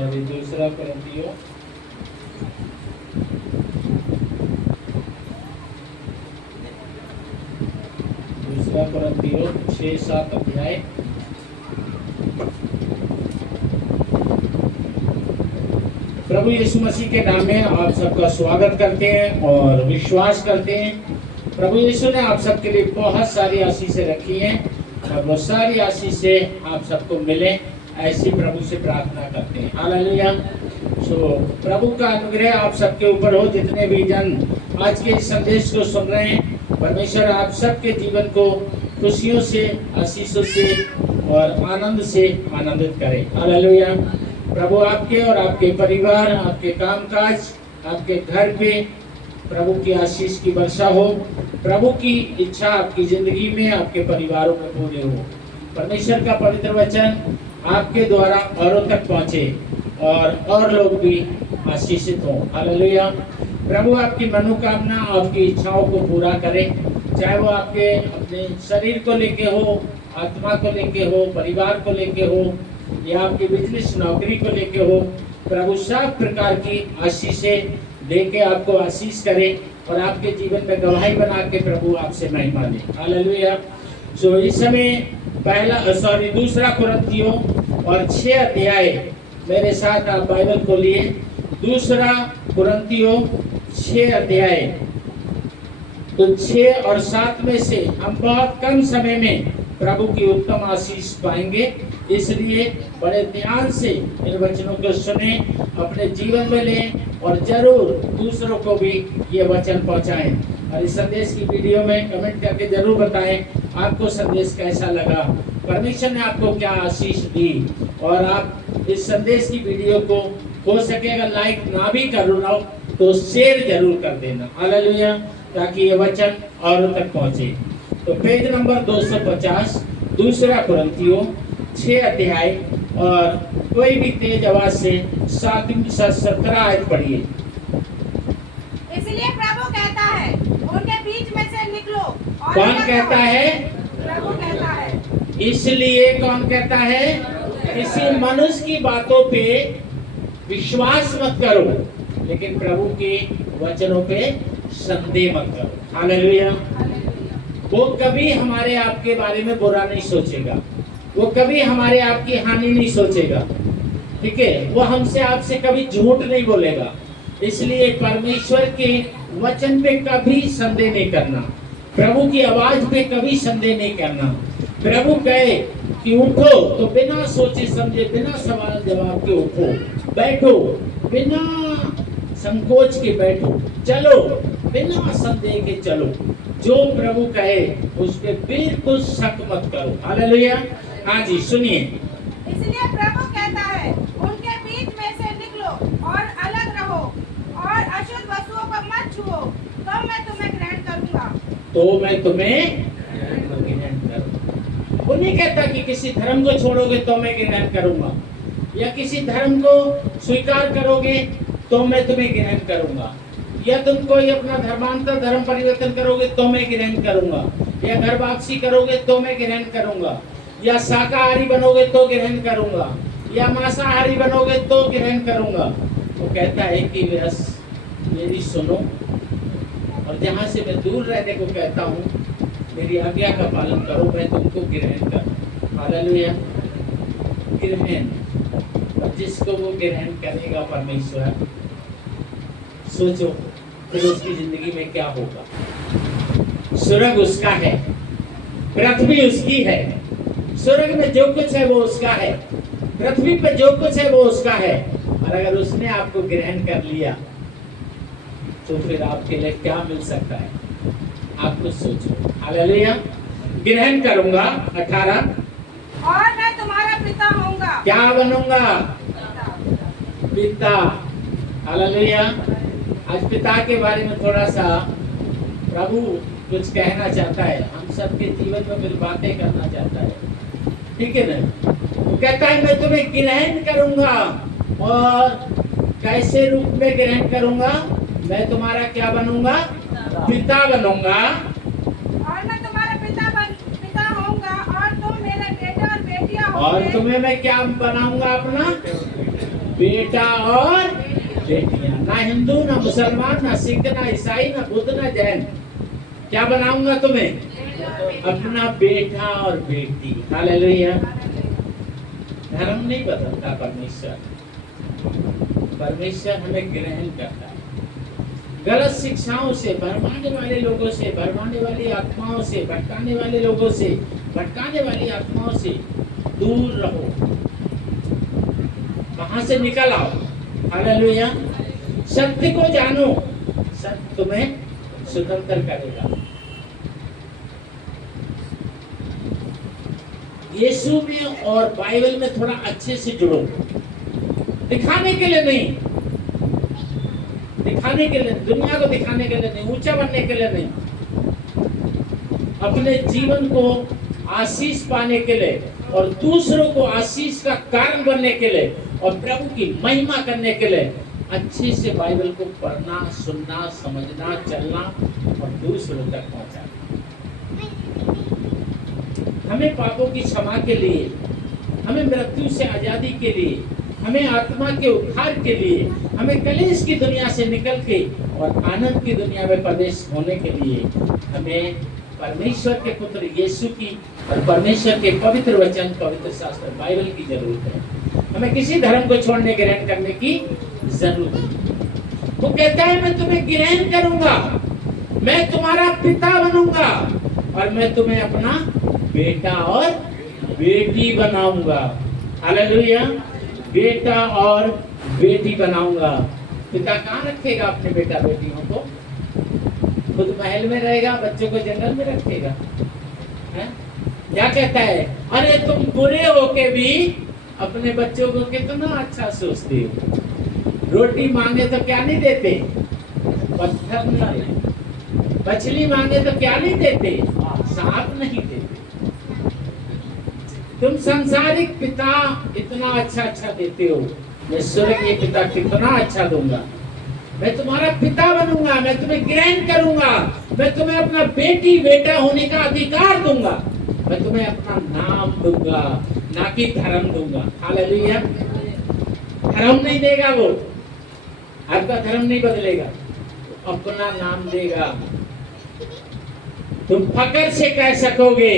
Sorry दूसरा कुरिन्थियों दूसरा कुरिन्थियों 6-7 अध्याय। प्रभु यीशु मसीह के नाम में आप सबका स्वागत करते हैं और विश्वास करते हैं प्रभु यीशु ने आप सबके लिए बहुत सारी आशीषें रखी हैं और वो सारी आशीषें आप सबको मिले, ऐसी प्रभु से प्रार्थना करते हैं। हालेलुया। प्रभु का अनुग्रह आप सबके ऊपर हो। जितने भी जन आज के इस संदेश को सुन रहे हैं, परमेश्वर आप सबके जीवन को खुशियों से, आशीषों से और आनंद से आनंदित करे। हालेलुया। प्रभु आपके और आपके परिवार, आपके कामकाज, आपके घर पे प्रभु की आशीष की वर्षा हो। प्रभु की इच्छा आपकी जिंदगी में, आपके परिवारों में पूरी हो। परमेश्वर का पवित्र वचन आपके द्वारा औरों तक पहुंचे और लोग भी आशीषित हों। हालेलुया। प्रभु आपकी मनोकामना, आपकी इच्छाओं को पूरा करे, चाहे वो आपके अपने शरीर को लेके हो, आत्मा को लेके हो, परिवार को लेके हो या आपकी बिजनेस नौकरी को लेके हो। प्रभु सब प्रकार की आशीषें देके आपको आशीष करे और आपके जीवन में गवाही बना के प्रभु आपसे महिमा ले। हालेलुया। इस समय दूसरा कुरिन्थियों और 6 अध्याय मेरे साथ आप बाइबल खोलिए। दूसरा कुरिन्थियों 6 अध्याय। तो 6 और 7 में से हम बहुत कम समय में प्रभु की उत्तम आशीष पाएंगे, इसलिए बड़े ध्यान से इन वचनों को सुने, अपने जीवन में लें और जरूर दूसरों को भी ये वचन पहुंचाएं। और इस संदेश की वीडियो में कमेंट करके जरूर बताएं आपको संदेश कैसा लगा, परमेश्वर ने आपको क्या आशीष दी। और आप इस संदेश की वीडियो को हो सकेगा लाइक ना भी कर लो तो शेयर जरूर कर देना। हालेलुया। ताकि ये वचन औरों तक पहुंचे। तो पेज नंबर 250 दूसरा कुरिन्थियों 6 अध्याय और कोई भी तेज आवाज से 17 आयत पढ़िए। इसलिए प्रभु कहता है उनके बीच में से निकलो। कौन कहता है? प्रभु कहता है। इसलिए कौन कहता है? किसी मनुष्य की बातों पे विश्वास मत करो, लेकिन प्रभु के वचनों पे संदेह मत करो। हालेलुया। वो कभी हमारे आपके बारे में बुरा नहीं सोचेगा, वो कभी हमारे आपकी हानि नहीं सोचेगा, ठीक है। वो हमसे आपसे कभी झूठ नहीं बोलेगा। इसलिए परमेश्वर के वचन पे कभी संदेह नहीं करना, प्रभु की आवाज पे कभी संदेह नहीं करना। प्रभु कहे कि उठो तो बिना सोचे समझे, बिना सवाल जवाब के उठो, बैठो बिना संकोच के बैठो, चलो बिना संदेह के चलो। जो प्रभु कहे उस पे बिल्कुल शक मत करो। हालेलुया। हाँ जी सुनिए। इसलिए प्रभु कहता है उनके बीच में से निकलो और अलग रहो और अशुद्ध वस्तुओं को मत छुओ, तो मैं तुम्हें ग्रहण करूंगा। तो मैं तुम्हें ग्रहण करूंगा। वो नहीं कहता कि किसी धर्म को छोड़ोगे तो मैं ग्रहण करूंगा, या किसी धर्म को स्वीकार करोगे तो मैं तुम्हें ग्रहण करूंगा, या तुम कोई अपना धर्म परिवर्तन करोगे तो मैं ग्रहण करूंगा, या घर वापसी करोगे तो मैं ग्रहण करूंगा, या शाकाहारी बनोगे तो ग्रहण करूंगा, या मांसाहारी बनोगे तो ग्रहण करूंगा। वो कहता है कि बस मेरी सुनो, और जहां से मैं दूर रहने को कहता हूँ मेरी आज्ञा का पालन करो, मैं तुमको ग्रहण करूँ। हालेलुया। ग्रहण, और जिसको वो ग्रहण करेगा परमेश्वर, सोचो फिर उसकी जिंदगी में क्या होगा। स्वर्ग उसका है, पृथ्वी उसकी है। स्वर्ग में जो कुछ है वो उसका है, पृथ्वी पर जो कुछ है वो उसका है। और अगर उसने आपको ग्रहण कर लिया तो फिर आपके लिए क्या मिल सकता है, आप कुछ सोचो। हालेलुया। ग्रहण करूंगा 18 और मैं तुम्हारा पिता होऊंगा। क्या बनूंगा? पिता। हालेलुया। आज पिता के बारे में थोड़ा सा प्रभु कुछ कहना चाहता है, हम सबके जीवन में कुछ बातें करना चाहता है, ठीक है ना। वो कहता है मैं तुम्हें ग्रहण करूंगा, और कैसे रूप में ग्रहण करूंगा? मैं तुम्हारा क्या बनूंगा? पिता बनूंगा। और मैं तुम्हारा पिता होऊंगा और तुम मेरे बेटे और बेटियां होंगे। और तुम्हें मैं क्या बनाऊंगा? अपना बेटा और बेटियां। ना हिंदू, ना मुसलमान, ना सिख, ना ईसाई, ना बुद्ध, ना जैन। क्या बनाऊंगा तुम्हें? अपना बेटा और बेटी। हालेलुया। धर्म नहीं बदलता परमेश्वर। परमेश्वर हमें ग्रहण करता है। गलत शिक्षाओं से, भरमाने वाले लोगों से, भरमाने वाली आत्माओं से, भटकाने वाले लोगों से, भटकाने वाली आत्माओं से दूर रहो। वहां से निकल आओ। हालेलुया। सत्य को जानो, सत्य तुम्हें स्वतंत्र करेगा। यीशु में और बाइबल में थोड़ा अच्छे से जुड़ो। दिखाने के लिए नहीं, दिखाने के लिए, दुनिया को दिखाने के लिए नहीं, ऊंचा बनने के लिए नहीं, अपने जीवन को आशीष पाने के लिए और दूसरों को आशीष का कारण बनने के लिए और प्रभु की महिमा करने के लिए अच्छे से बाइबल को पढ़ना, सुनना, समझना, चलना और दूसरों तक पहुंचाना। हमें पापों की क्षमा के लिए, हमें मृत्यु से आजादी के लिए, हमें आत्मा के उद्धार के लिए, हमें कलेश की दुनिया से निकल के और आनंद की दुनिया में प्रवेश होने के लिए हमें परमेश्वर के पुत्र यीशु की और परमेश्वर के पवित्र वचन, पवित्र शास्त्र बाइबल की जरूरत है। हमें किसी धर्म को छोड़ने, ग्रहण करने की जरूरत है। वो कहता है मैं तुम्हें ग्रहण करूंगा, मैं तुम्हारा पिता बनूंगा और मैं तुम्हें अपना बेटा और बेटी बनाऊंगा। हालेलुया। बेटा और बेटी बनाऊंगा। पिता कहाँ रखेगा अपने बेटा बेटियों को? खुद महल में रहेगा, बच्चों को जंगल में रखेगा? है? क्या कहता है? अरे तुम बुरे होके भी अपने बच्चों को कितना अच्छा सोचते हो। रोटी मांगे तो क्या नहीं देते? पत्थर नहीं। मछली मांगे तो क्या नहीं देते? सांप नहीं देते। तुम संसारिक पिता इतना अच्छा अच्छा देते हो, मैं स्वर्गीय पिता कितना अच्छा दूंगा। मैं तुम्हारा पिता बनूंगा, मैं तुम्हें ग्रहण करूंगा, मैं तुम्हें अपना बेटी बेटा होने का अधिकार दूंगा, मैं तुम्हें अपना नाम दूंगा, ना कि धर्म दूंगा। हालेलुया। धर्म नहीं देगा वो, आपका धर्म नहीं बदलेगा, अपना नाम देगा। तुम फकर से कह सकोगे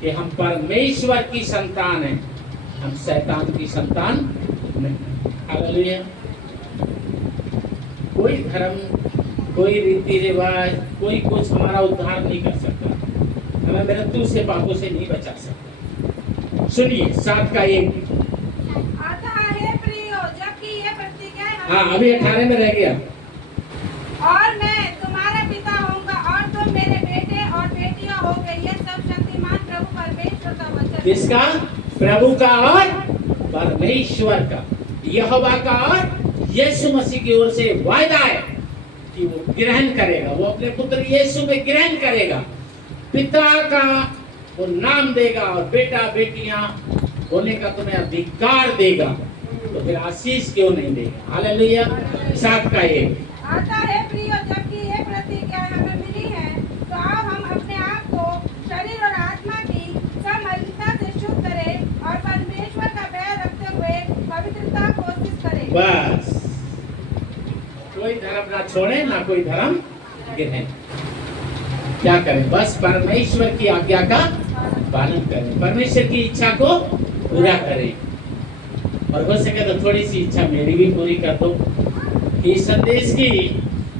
कि हम परमेश्वर की संतान हैं, हम शैतान की संतान नहीं। हालेलुया। कोई धर्म, कोई रीति रिवाज, कोई कुछ हमारा उद्धार नहीं कर सकता, हमें मृत्यु से, पापों से नहीं बचा सकता। सुनिए 7 का 1। अतः हे प्रियो, जबकि ये प्रतिज्ञा हाँ, अभी 18 में रह गया। और मैं तुम्हारा पिता होऊंगा और तुम मेरे बेटे और बेटियां होगे। ये सब शक्तिमान प्रभु परमेश्वर का वचन। किसका? प्रभु का और परमेश्वर का, यहोवा का और यीशु मसीह की ओर से वायदा है कि वो ग्रहण करेगा, वो अपने पुत्र यीशु में ग्रहण करेगा, पिता का वो नाम देगा और बेटा बेटियां होने का तुम्हें अधिकार देगा। तो फिर आशीष क्यों नहीं देगा? हालेलुया। 7 का 1। अतः हे प्रियो, जबकि ये प्रतिज्ञा हमें मिली है, तो आओ हम अपने आप को शरीर और आत्मा की सब मलिनता से शुद्ध करें और परमेश्वर का भय रखते हुए पवित्रता कोशिश करें। बस, कोई धर्म ना छोड़े, ना कोई धर्म ग्रहण। क्या करें? बस परमेश्वर की आज्ञा का पालन करें, परमेश्वर की इच्छा को पूरा करें। और हो सके तो थोड़ी सी इच्छा मेरी भी पूरी कर दो। इस संदेश की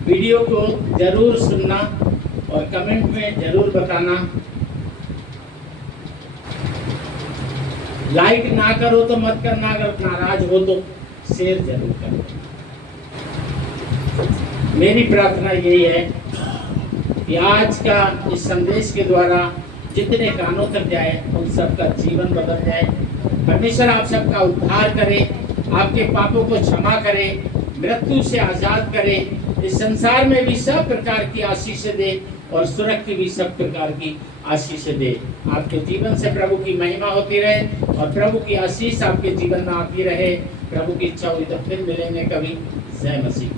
वीडियो को जरूर सुनना और कमेंट में जरूर बताना। लाइक ना करो तो मत करना, अगर नाराज हो तो शेयर जरूर करना। मेरी प्रार्थना यही है कि आज का इस संदेश के द्वारा जितने कानों तक जाए उन सबका जीवन बदल जाए। परमेश्वर आप सबका उद्धार करे, आपके पापों को क्षमा करे, मृत्यु से आजाद करे, इस संसार में भी सब प्रकार की आशीष दे और स्वर्ग की भी सब प्रकार की आशीष दे। आपके जीवन से प्रभु की महिमा होती रहे और प्रभु की आशीष आपके जीवन में आती रहे। प्रभु की इच्छा हुई तो फिर मिलेंगे कभी। जय मसीह।